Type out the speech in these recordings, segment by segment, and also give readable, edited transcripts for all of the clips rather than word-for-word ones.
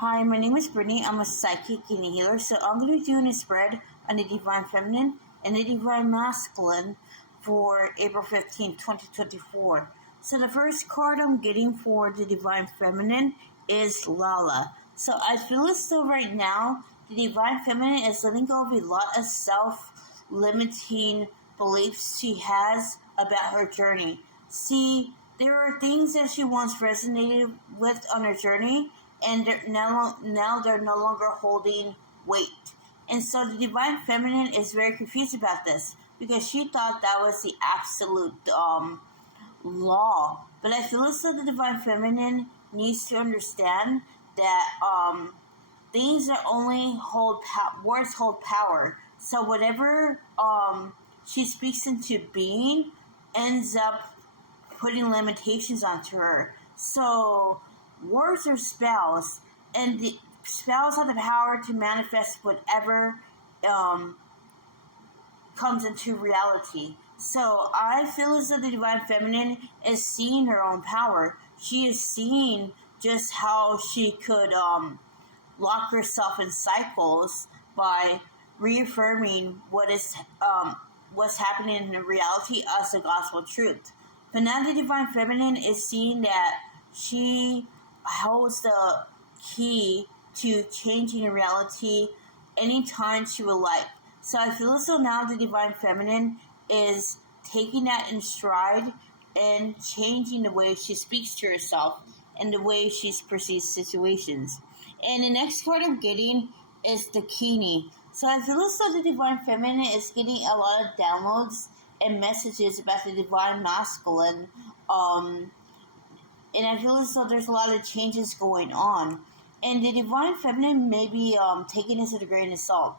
Hi, my name is Brittany. I'm a psychic and healer. So I'm going to be doing a spread on the Divine Feminine and the Divine Masculine for April 15th, 2024. So the first card I'm getting for the Divine Feminine is Lala. So I feel as though right now the Divine Feminine is letting go of a lot of self-limiting beliefs she has about her journey. See, there are things that she once resonated with on her journey, and now they're no longer holding weight. And so the Divine Feminine is very confused about this because she thought that was the absolute law. But I feel as though the Divine Feminine needs to understand that things that only words hold power. So whatever she speaks into being ends up putting limitations onto her. So words are spells, and the spells have the power to manifest whatever comes into reality. So I feel as though the Divine Feminine is seeing her own power. She is seeing just how she could lock herself in cycles by reaffirming what's happening in reality as the gospel truth. But now the Divine Feminine is seeing that she holds the key to changing reality anytime she would like. So I feel as though now the Divine Feminine is taking that in stride and changing the way she speaks to herself and the way she perceives situations. And the next card I'm getting is the Kini. So I feel as though the Divine Feminine is getting a lot of downloads and messages about the Divine Masculine. And I feel as though there's a lot of changes going on. And the Divine Feminine may be taking this with a grain of salt.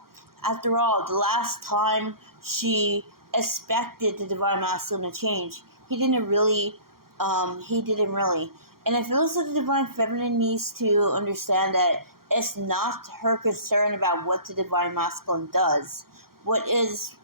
After all, the last time she expected the Divine Masculine to change, he didn't really. And I feel as though the Divine Feminine needs to understand that it's not her concern about what the Divine Masculine does. What is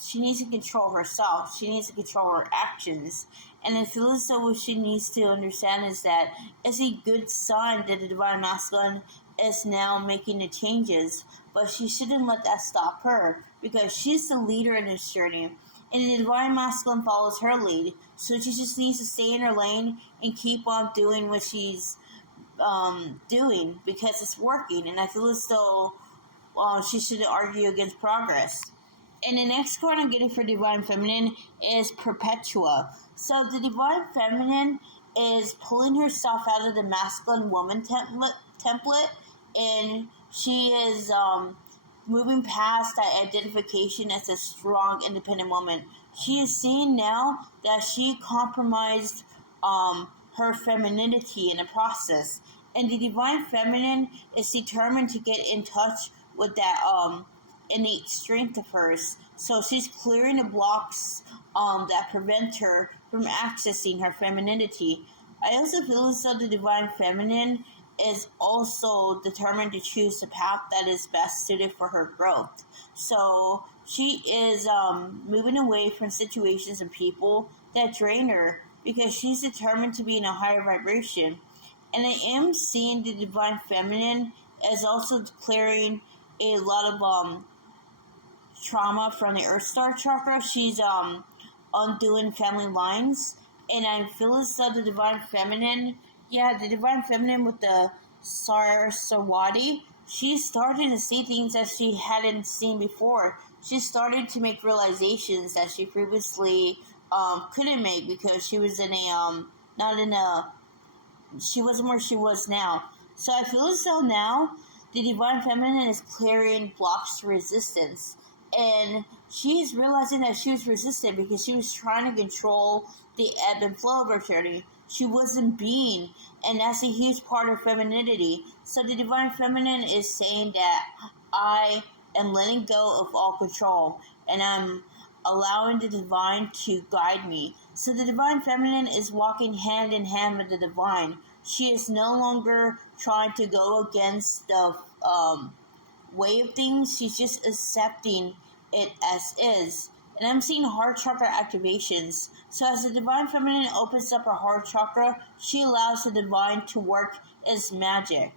she needs to control herself. She needs to control her actions. And I feel as though what she needs to understand is that it's a good sign that the Divine Masculine is now making the changes. But she shouldn't let that stop her because she's the leader in this journey. And the Divine Masculine follows her lead. So she just needs to stay in her lane and keep on doing what she's doing because it's working. And I feel as though she shouldn't argue against progress. And the next card I'm getting for Divine Feminine is Perpetua. So the Divine Feminine is pulling herself out of the masculine woman template, and she is moving past that identification as a strong, independent woman. She is seeing now that she compromised her femininity in the process, and the Divine Feminine is determined to get in touch with that innate strength of hers. So she's clearing the blocks that prevent her from accessing her femininity. I also feel as though the Divine Feminine is also determined to choose the path that is best suited for her growth. So she is moving away from situations and people that drain her because she's determined to be in a higher vibration. And I am seeing the Divine Feminine as also clearing a lot of trauma from the Earth Star chakra. She's undoing family lines, and I feel as though the Divine Feminine, the Divine Feminine with the Saraswati, she started to see things that she hadn't seen before. She started to make realizations that she previously couldn't make because she was in she wasn't where she was now. So I feel as though now the Divine Feminine is clearing blocks to resistance. And she's realizing that she was resistant because she was trying to control the ebb and flow of her journey. She wasn't being, and that's a huge part of femininity. So the Divine Feminine is saying that I am letting go of all control, and I'm allowing the Divine to guide me. So the Divine Feminine is walking hand in hand with the Divine. She is no longer trying to go against the way of things. She's just accepting it as is. And I'm seeing heart chakra activations. So as the divine feminine opens up her heart chakra, she allows the divine to work as magic.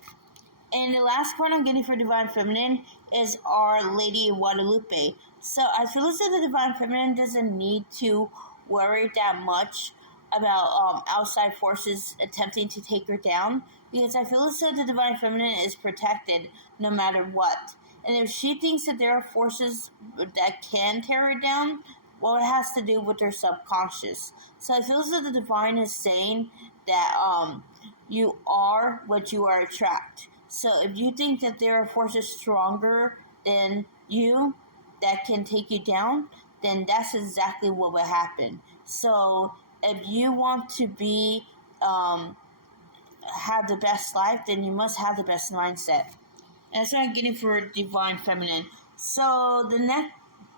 And the last card I'm getting for Divine Feminine is Our Lady of Guadalupe. So I feel as though the Divine Feminine doesn't need to worry that much about outside forces attempting to take her down, because I feel as though the Divine Feminine is protected no matter what. And if she thinks that there are forces that can tear her down, well, it has to do with her subconscious. So I feel as though the Divine is saying that you are what you are attract. So if you think that there are forces stronger than you that can take you down, then that's exactly what will happen. So if you want to be have the best life, then you must have the best mindset. And that's what I'm getting for Divine Feminine. So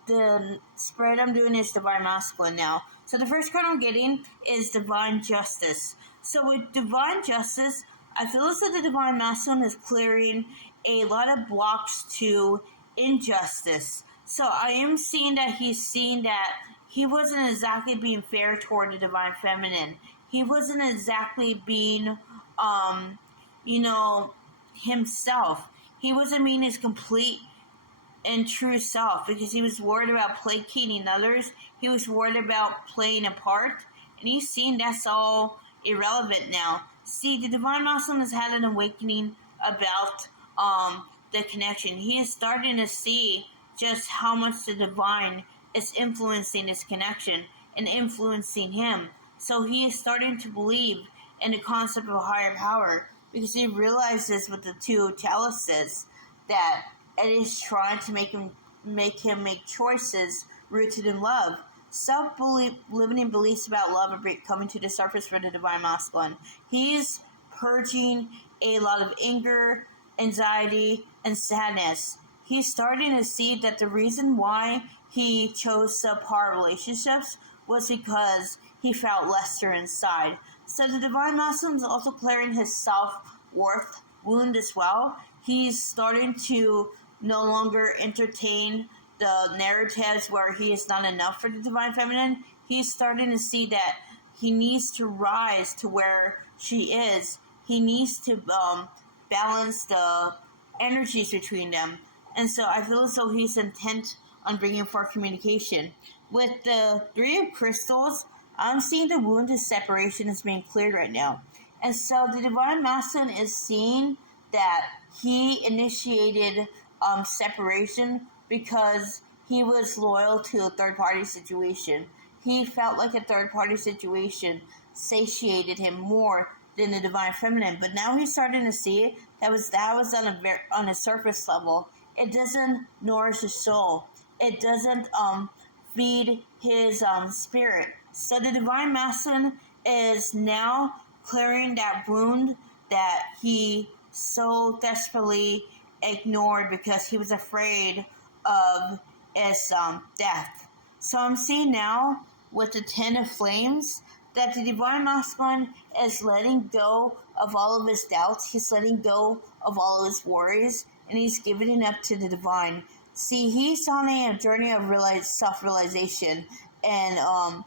the spread I'm doing is Divine Masculine now. So the first card I'm getting is Divine Justice. So with Divine Justice, I feel as though the Divine Masculine is clearing a lot of blocks to injustice. So I am seeing that he's seeing that he wasn't exactly being fair toward the Divine Feminine. He wasn't exactly being, himself. He wasn't being his complete and true self, because he was worried about placating others. He was worried about playing a part, and he's seeing that's all irrelevant now. See, the Divine Masculine has had an awakening about the connection. He is starting to see just how much the divine is influencing his connection and influencing him. So he is starting to believe in the concept of a higher power, because he realizes with the two chalices that it is trying to make him make choices rooted in love. Self-limiting beliefs about love are coming to the surface for the Divine Masculine. He's purging a lot of anger, anxiety, and sadness. He's starting to see that the reason why he chose subpar relationships was because he felt lesser inside. So the Divine Masculine is also clearing his self-worth wound as well. He's starting to no longer entertain the narratives where he is not enough for the Divine Feminine. He's starting to see that he needs to rise to where she is. He needs to balance the energies between them. And so I feel as though he's intent on bringing forth communication. With the Three of Crystals, I'm seeing the wound of separation is being cleared right now. And so the Divine Masculine is seeing that he initiated separation because he was loyal to a third-party situation. He felt like a third-party situation satiated him more than the Divine Feminine. But now he's starting to see that was on a surface level. It doesn't nourish his soul. It doesn't feed his spirit. So the Divine Masculine is now clearing that wound that he so desperately ignored because he was afraid of his death. So I'm seeing now with the Ten of Flames that the Divine Masculine is letting go of all of his doubts. He's letting go of all of his worries, and he's giving it up to the Divine. See, he's on a journey of self-realization and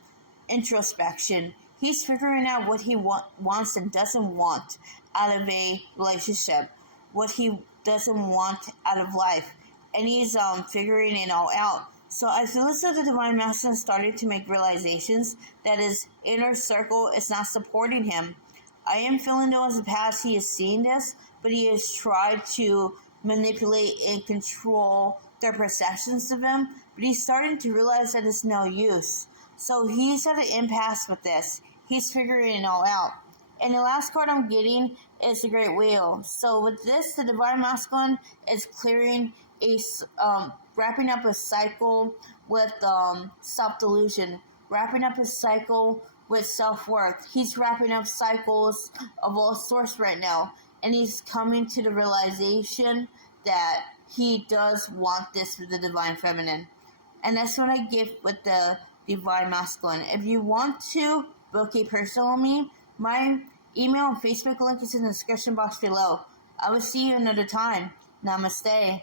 introspection. He's figuring out what he wants and doesn't want out of a relationship, what he doesn't want out of life, and he's figuring it all out. So I feel as though the Divine Masculine started to make realizations that his inner circle is not supporting him. I am feeling though as a past he has seen this, but he has tried to manipulate and control their perceptions of him, but he's starting to realize that it's no use. So he's at an impasse with this. He's figuring it all out. And the last card I'm getting is the Great Wheel. So with this, the Divine Masculine is clearing wrapping up a cycle with self-delusion, wrapping up a cycle with self-worth. He's wrapping up cycles of all sorts right now, and he's coming to the realization that he does want this with the Divine Feminine. And that's what I get with the Divine Masculine. If you want to book a personal with me, my email and Facebook link is in the description box below. I will see you another time. Namaste.